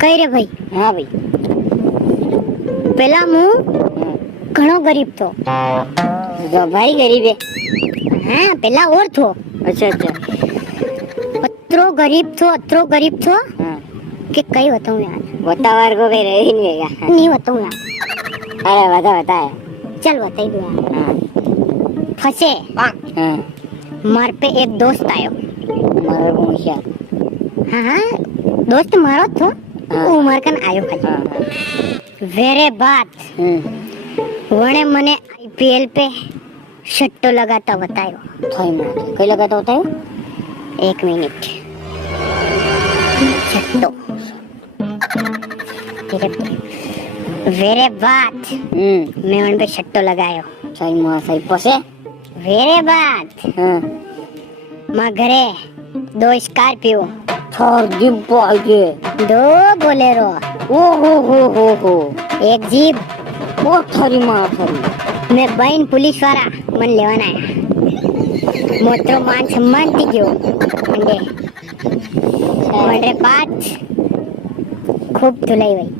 કઈ રે ભાઈ? હા ભાઈ. પેલા હું ઘણો ગરીબ તો. ભાઈ ગરીબ है. हाँ પેલા और थो. अच्छा अच्छा. अत्रो गरीब थो हाँ. कि कई बताऊं यार. बतावार को कहीं रह ही नहीं गया. नहीं बताऊं यार. अरे बता बता है. चल बताई दो यार. हाँ. फंसे हाँ. मार पे एक दोस्त आयो. मारो मुझे. हाँ हाँ दोस्त मारो थो. हाँ. वो मार कन आयो खाली. हाँ. वेरे बात वणे मने आईपीएल पे शट्टो लगाता बतायो. थाई मार. कोई लगाता होता है? 1 मिनट. शट्टो वेरे बात मैं उन पे शट्टो लगायो. थाई मार सही पसे. वेरे बात हाँ. मां घरे 2 स्कॉर्पियो, छोड़ डिब्बो आगे. 2 बोलेरो, ओ हो. 1 जीप. वो थारी मार थारी. मैं बहन पुलिस वाला मन लेवाना आया. मोटरो मान सम्मान थी गयो मंडे मंडे 5 खूब धुलाई भाई.